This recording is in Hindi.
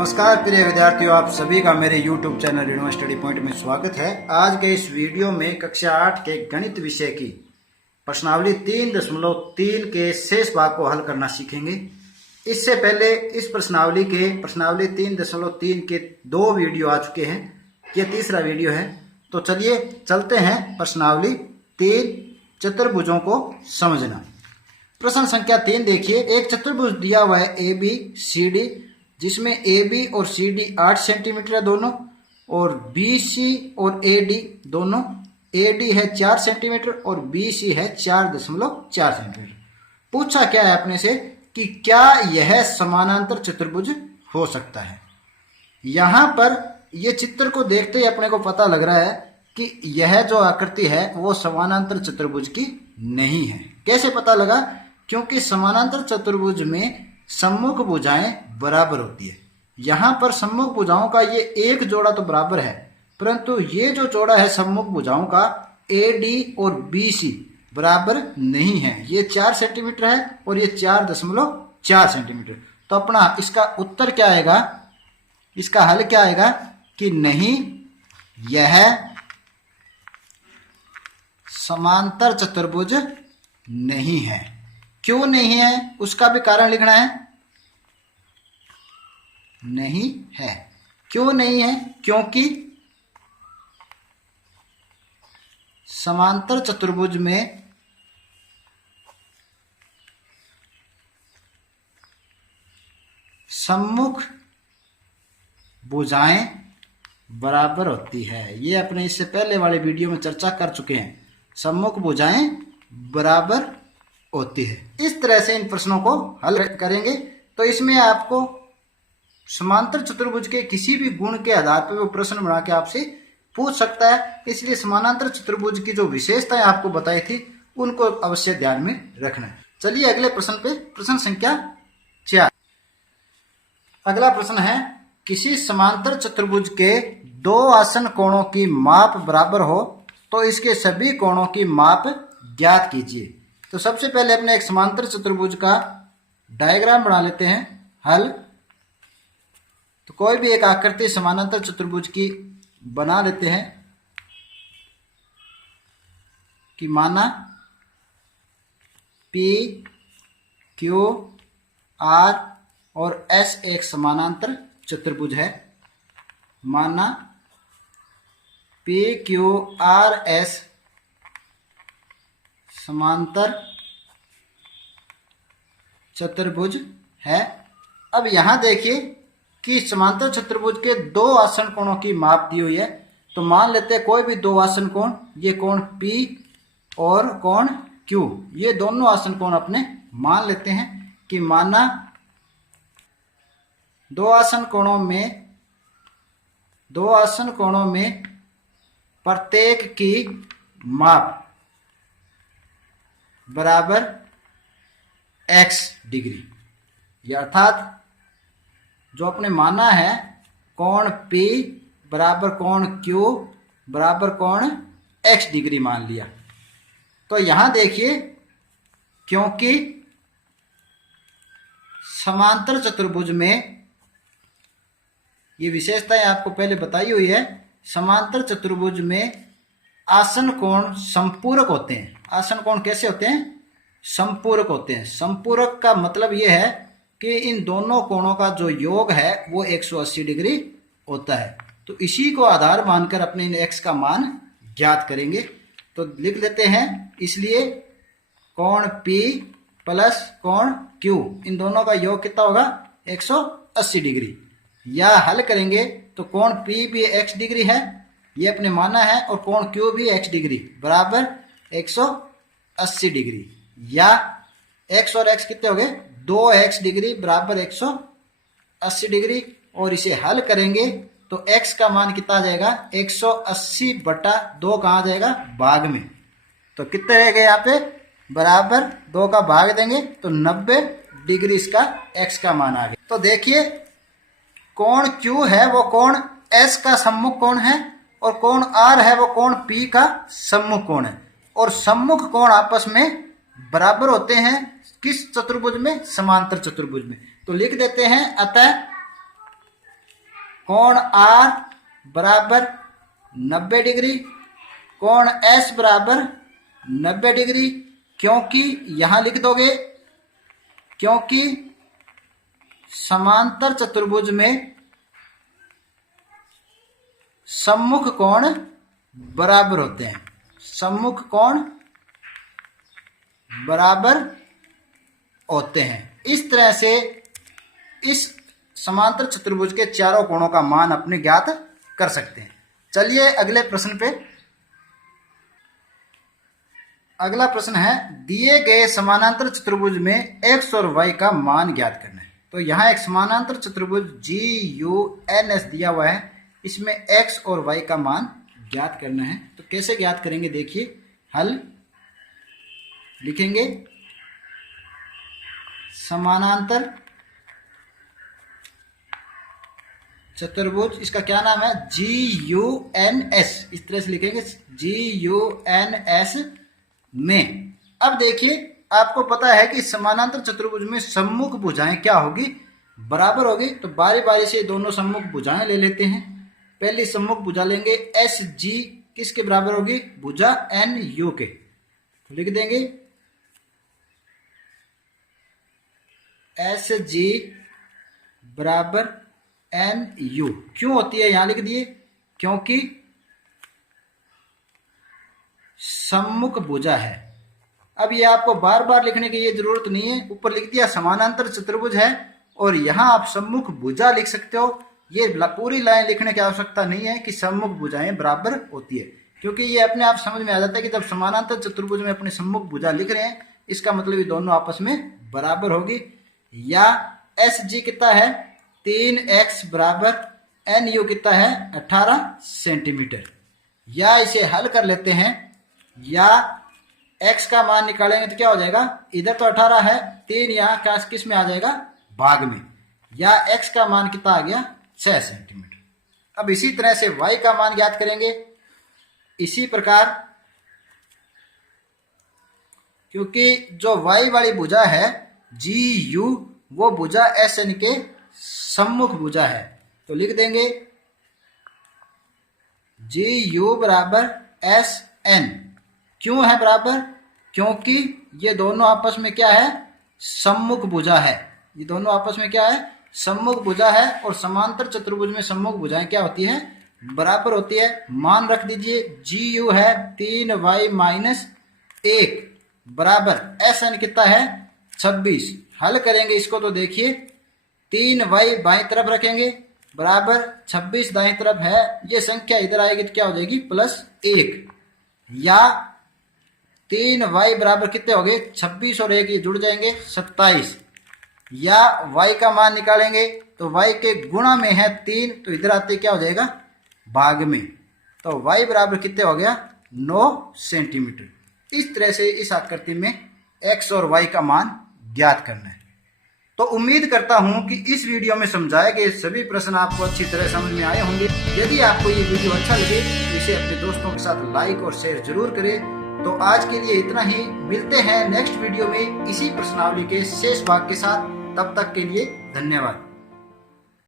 नमस्कार प्रिय विद्यार्थियों, आप सभी का मेरे YouTube channel universe study point में स्वागत है। आज के इस वीडियो में कक्षा 8 के गणित विषय की प्रश्नावली 3.3 के शेष भाग को हल करना सीखेंगे। इससे पहले इस प्रश्नावली 3.3 के 2 वीडियो आ चुके हैं, यह तीसरा वीडियो है। तो चलिए चलते हैं प्रश्नावली 3 चतुर्भुजों को समझना। प्रश्न संख्या 3 देखिए, एक चतुर्भुज दिया हुआ है ABCD, जिसमें AB और CD 8 सेंटीमीटर है दोनों, और BC और AD दोनों, AD है 4 सेंटीमीटर और BC है 4.4 सेंटीमीटर। पूछा क्या है अपने से कि क्या यह समानांतर चतुर्भुज हो सकता है। यहां पर यह चित्र को देखते ही अपने को पता लग रहा है कि यह जो आकृति है वो समानांतर चतुर्भुज की नहीं है। कैसे पता लगा? क्योंकि समानांतर चतुर्भुज में सम्मुख भुजाएं बराबर होती है। यहां पर सम्मुख भुजाओं का ये एक जोड़ा तो बराबर है, परंतु ये जो जोड़ा है सम्मुख भुजाओं का AD और BC बराबर नहीं है। ये 4 सेंटीमीटर है और ये 4.4 सेंटीमीटर। तो अपना इसका उत्तर क्या आएगा, इसका हल क्या आएगा कि नहीं, यह समांतर चतुर्भुज नहीं है। क्यों नहीं है उसका भी कारण लिखना है। नहीं है, क्यों नहीं है? क्योंकि समांतर चतुर्भुज में सम्मुख भुजाएं बराबर होती है। ये अपने इससे पहले वाले वीडियो में चर्चा कर चुके हैं। सम्मुख भुजाएं बराबर होती है। इस तरह से इन प्रश्नों को हल करेंगे तो इसमें आपको समांतर चतुर्भुज के किसी भी गुण के आधार पर वो प्रश्न बना के आपसे पूछ सकता है। इसलिए समानांतर चतुर्भुज की जो विशेषताएं आपको बताई थी उनको अवश्य ध्यान में रखना है। चलिए अगले प्रश्न पे, प्रश्न संख्या 4। अगला प्रश्न है, किसी समांतर चतुर्भुज के 2 आसन कोणों की माप बराबर हो तो इसके सभी कोणों की माप ज्ञात कीजिए। तो सबसे पहले अपने एक समांतर चतुर्भुज का डायग्राम बना लेते हैं। हल, तो कोई भी एक आकृति समानांतर चतुर्भुज की बना लेते हैं कि माना P, Q, R और S एक समानांतर चतुर्भुज है। माना P, Q, R, S समांतर चतुर्भुज है। अब यहां देखिए कि समांतर चतुर्भुज के 2 आसन कोणों की माप दी हुई है। तो मान लेते हैं कोई भी 2 आसन कोण, ये कोण P और कोण Q, ये दोनों आसन कोण अपने मान लेते हैं कि माना 2 आसन कोणों में प्रत्येक की माप बराबर x डिग्री, या अर्थात जो अपने माना है कोण P बराबर कोण Q बराबर कोण x डिग्री मान लिया। तो यहां देखिए, क्योंकि समांतर चतुर्भुज में ये विशेषताएं आपको पहले बताई हुई है। समांतर चतुर्भुज में आसन कोण संपूरक होते हैं। आसन कोण कैसे होते हैं? संपूरक होते हैं। संपूरक का मतलब यह है कि इन दोनों कोणों का जो योग है वो 180 डिग्री होता है। तो इसी को आधार मानकर अपने इन x का मान ज्ञात करेंगे। तो लिख लेते हैं, इसलिए कोण P प्लस कोण Q, इन दोनों का योग कितना होगा? 180 डिग्री। या हल करेंगे तो कोण P भी x डिग्री है, ये अपने माना है, और कोण Q भी x डिग्री बराबर 180 डिग्री। या x और x कितने हो गए? 2x डिग्री बराबर 180 डिग्री। और इसे हल करेंगे तो x का मान कितना आ जाएगा? 180/2 कहाँ आ जाएगा? भाग में। तो कितने रह गए यहाँ पे? बराबर 2 का भाग देंगे तो 90 डिग्री इसका x का मान आ गया। तो देखिए, कोण Q है वो कोण S का सम्मुख कोण है, और कोण R है वो कोण P का सम्मुख कोण है। और सम्मुख कोण आपस में बराबर होते हैं किस चतुर्भुज में? समांतर चतुर्भुज में। तो लिख देते हैं, अतः कोण आर बराबर 90 डिग्री, कोण एस बराबर 90 डिग्री, क्योंकि यहां लिख दोगे क्योंकि समांतर चतुर्भुज में सम्मुख कोण बराबर होते हैं, सम्मुख कोण बराबर होते हैं। इस तरह से इस समांतर चतुर्भुज के चारों कोणों का मान अपने ज्ञात कर सकते हैं। चलिए अगले प्रश्न पे। अगला प्रश्न है, दिए गए समानांतर चतुर्भुज में x और y का मान ज्ञात करना है। तो यहाँ एक समानांतर चतुर्भुज GUNS दिया हुआ है, इसमें x और y का मान ज्ञात करना है। तो कैसे ज्ञात करेंगे देखिए, हल लिखेंगे समानांतर चतुर्भुज, इसका क्या नाम है GUNS, इस तरह से लिखेंगे GUNS में। अब देखिए आपको पता है कि समानांतर चतुर्भुज में सम्मुख भुजाएं क्या होगी, बराबर होगी। तो बारी बारी से दोनों सम्मुख भुजाएं ले लेते हैं। पहली सम्मुख भुजा लेंगे SG, किसके बराबर होगी, भुजा NU के। तो लिख देंगे SG बराबर NU। क्यों होती है, यहां लिख दिए क्योंकि सम्मुख भुजा है। अब ये आपको बार बार लिखने की ये जरूरत नहीं है, ऊपर लिख दिया समानांतर चतुर्भुज है और यहां आप सम्मुख भुजा लिख सकते हो। ये पूरी लाइन लिखने की आवश्यकता नहीं है कि सम्मुख भुजाएं बराबर होती है, क्योंकि ये अपने आप समझ में आ जाता है कि जब समानांतर चतुर्भुज में अपने सम्मुख भुजा लिख रहे हैं, इसका मतलब ये दोनों आपस में बराबर होगी। या SG कितना है 3x बराबर NU कितना है 18 सेंटीमीटर। या इसे हल कर लेते हैं, या x का मान निकालेंगे तो क्या हो जाएगा, इधर तो 18 है, 3 यहाँ किस में आ जाएगा, भाग में। या x का मान कितना आ गया 6 सेंटीमीटर। अब इसी तरह से y का मान ज्ञात करेंगे। इसी प्रकार, क्योंकि जो y वाली भुजा है GU, वो भुजा SN के सम्मुख भुजा है, तो लिख देंगे GU बराबर SN। क्यों है बराबर, क्योंकि ये दोनों आपस में क्या है, सम्मुख भुजा है। ये दोनों आपस में क्या है, सम्मुख भुजा है। और समांतर चतुर्भुज में सम्मुख भुजाएं क्या होती है, बराबर होती है। मान रख दीजिए GU है 3y माइनस 1 बराबर SN कितना है 26। हल करेंगे इसको तो देखिए 3y बाईं तरफ रखेंगे बराबर 26 दाईं तरफ है, ये संख्या इधर आएगी तो क्या हो जाएगी +1। या 3y बराबर कितने हो गए 26 और 1 ये जुड़ जाएंगे 27। या y का मान निकालेंगे तो y के गुणा में है 3, तो इधर आते क्या हो जाएगा भाग में। तो y बराबर कितने हो गया 9 सेंटीमीटर। इस तरह से इस आकृति में x और y का मान ज्ञात करना है। तो उम्मीद करता हूं कि इस वीडियो में समझाए गए सभी प्रश्न आपको अच्छी तरह समझ में आए होंगे। यदि आपको ये वीडियो अच्छा लगे तो इसे अपने दोस्तों के साथ लाइक और शेयर जरूर करें। तो आज के लिए इतना ही, मिलते हैं नेक्स्ट वीडियो में इसी प्रश्नावली के शेष भाग के साथ। तब तक के लिए धन्यवाद।